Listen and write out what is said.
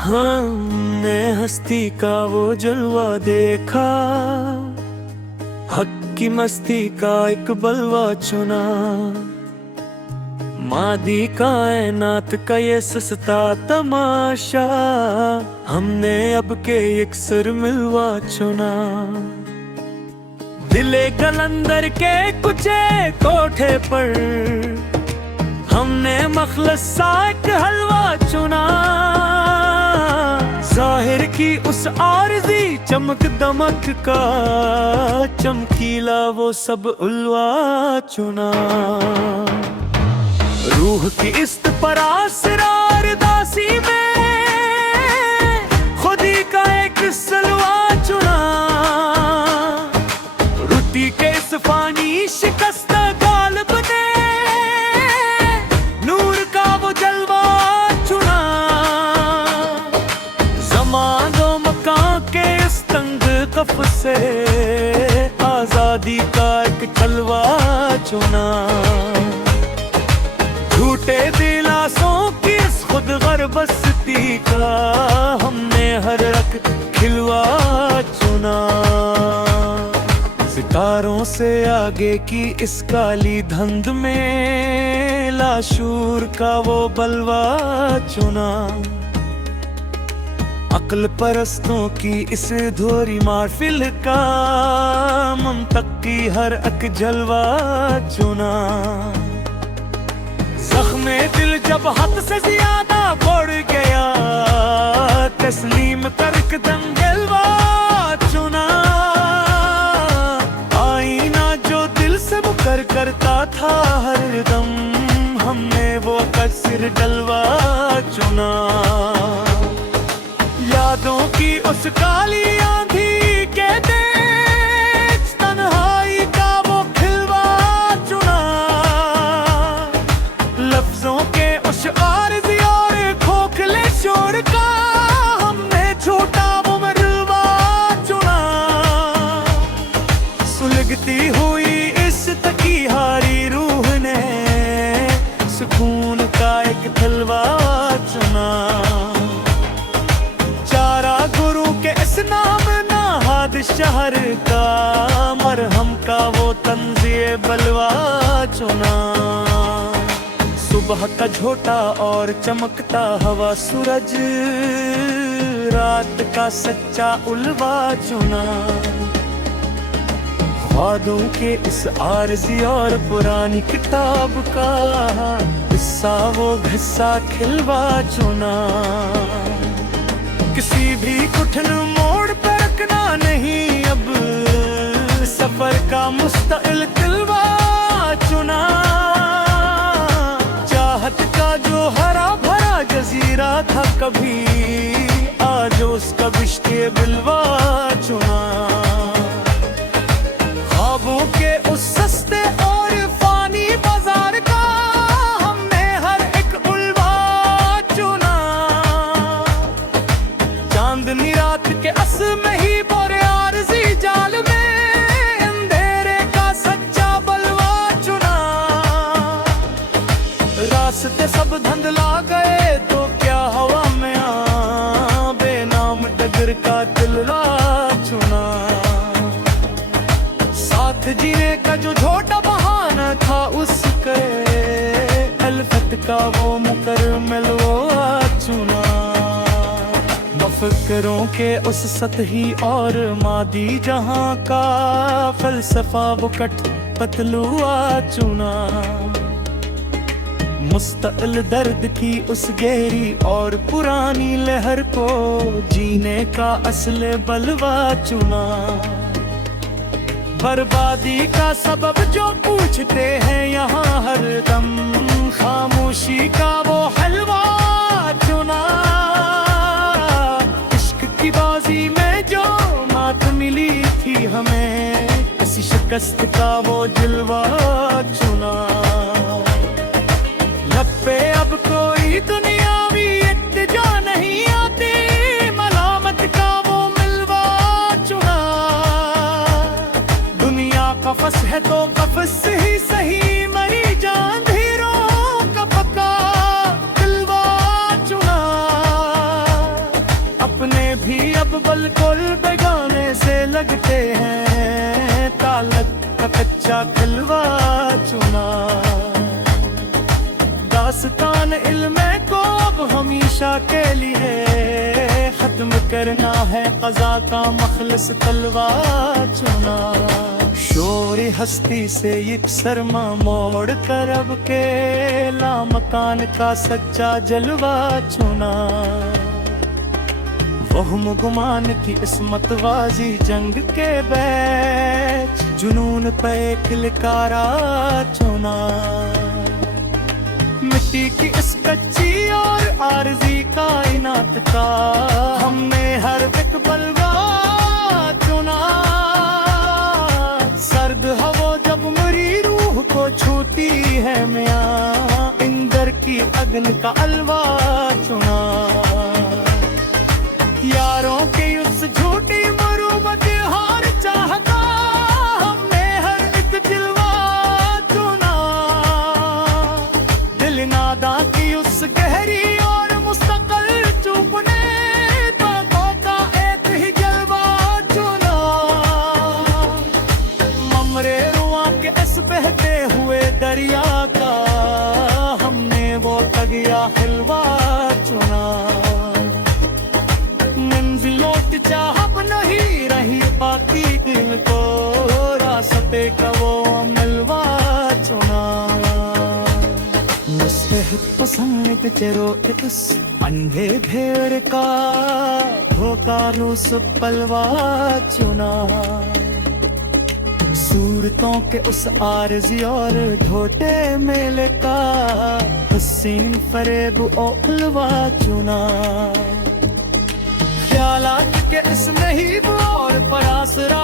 हमने हस्ती का वो जलवा देखा, हक की मस्ती का एक बलवा चुना। मादी कायनात का ये सस्ता तमाशा, हमने अब के एक सर मिलवा चुना। दिले कलंदर के कुचे कोठे पर हमने मखलस सा एक हलवा चुना। जाहिर की उस आरज़ी चमक दमक का चमकीला वो सब उल्वा चुना। रूह की इस्त पर आसरार दासी में खुदी का एक सलवा चुना। रुती के इस फानी शिकस्त गालिब ने नूर का वो जलवा चुना। ज़मानो मकान के इस तंग कफ से आजादी का एक चलवा चुना। झूठे दिलासों की इस खुद गर्बस्ती का हमने हर रख खिलवा चुना। सितारों से आगे की इस काली धुंध में लाशूर का वो बलवा चुना। अक्ल परस्तों की इस धोरी महफिल का मंतक की हर अक जलवा चुना। ज़ख्मे दिल जब हद से ज्यादा बढ़ गया, तस्लीम करक दम जलवा चुना। आईना जो दिल से मुकर करता था हर दम, हमने वो कसर डलवा चुना। यादों की उस काली आंधी के तेज तन्हाई का वो खिलवा चुना। लफ्जों के उस आरज़ी और खोखले शोर का हमने छोटा वो मरवा चुना। सुलगती हुई इस तकी हारी रूह ने सुकून का एक तलवा चुना। चारा गुरु के इस नाम नाहाद शहर का मरहम का वो तंज़िए बलवा चुना। सुबह का झोटा और चमकता हवा सूरज, रात का सच्चा उल्वा चुना। वादों के इस आरज़ी और पुरानी किताब का हिस्सा वो घिस्सा खिलवा चुना। किसी भी कठिन मोड़ पर रखना नहीं अब, सफर का मुस्तकिल तिलवा चुना। चाहत का जो हरा भरा जजीरा था कभी, आज उसका बिश्ते बिलवा चुना। ख्वाबों के उस सस्ते और फानी बाजार का हमने हर एक उल्वा चुना। चांदनी रात के अस में ही बोरे आरज़ी जाल में अंधेरे का सच्चा बलवा चुना। रास्ते सब धुंधला गए तो क्या हवा में बेनाम डगर का दिलवा चुना। साथ जीने का जो झोटा बहाना था उसके अलफत का वो मुकर्रम चुना। मफकरों के उस सतही और मादी जहां का फलसफा वो कट पतलुआ चुना। मुस्तकिल दर्द की उस गहरी और पुरानी लहर को जीने का असले बलवा चुना। बर्बादी का सबब जो पूछते हैं यहाँ हर दम, खामोशी का वो हलवा चुना। इश्क की बाजी में जो मात मिली थी हमें, किसी शिकस्त का वो जलवा चुना। लब पे अब कोई दुनियावी इत्तेजा नहीं आती, मलामत का वो मिलवा चुना। दुनिया कफस है तो कफस ही सही, मरी जान धीरों का पक्का दिलवा चुना। हालत का कच्चा खिलवा चुना। दास्तान इल्मे को अब हमेशा के लिए खत्म करना है, क़ज़ा का मखलस तलवा चुना। शोर हस्ती से यकसरमा मोड़ कर अब के लामकान का सच्चा जलवा चुना। वहम गुमान की इस्मतवाजी जंग के बैच, जुनून पे किलकारा चुना। मिट्टी की इस कच्ची और आरज़ी कायनात का हमने हर एक बलवा चुना। सर्द हवा जब मेरी रूह को छूती है, मियाँ इंदर की अग्न का अलवा चुना। यारों के उस झूठी मरूबत हार चाहता हमने हर एक जिलवा चुना। दिल नादा की उस गहरी और मुस्तकिल चुपने ताकों का एक ही जलवा चुना। ममरे रुआ के इस बहते हुए दरिया का हमने वो तगिया हिलवा चुना। चाहत नहीं रही बाकी दिल को रास्ते का वो मिलवा चुना। मुस्तहिद पसंद चेरो इस अंधे भेड़ का धोखा रूस पलवा चुना। सूरतों के उस आरज़ी और ढोटे मेले का हसीन फरेब ओ अलवा चुना। ख्यालात के इस नहीब और परासरा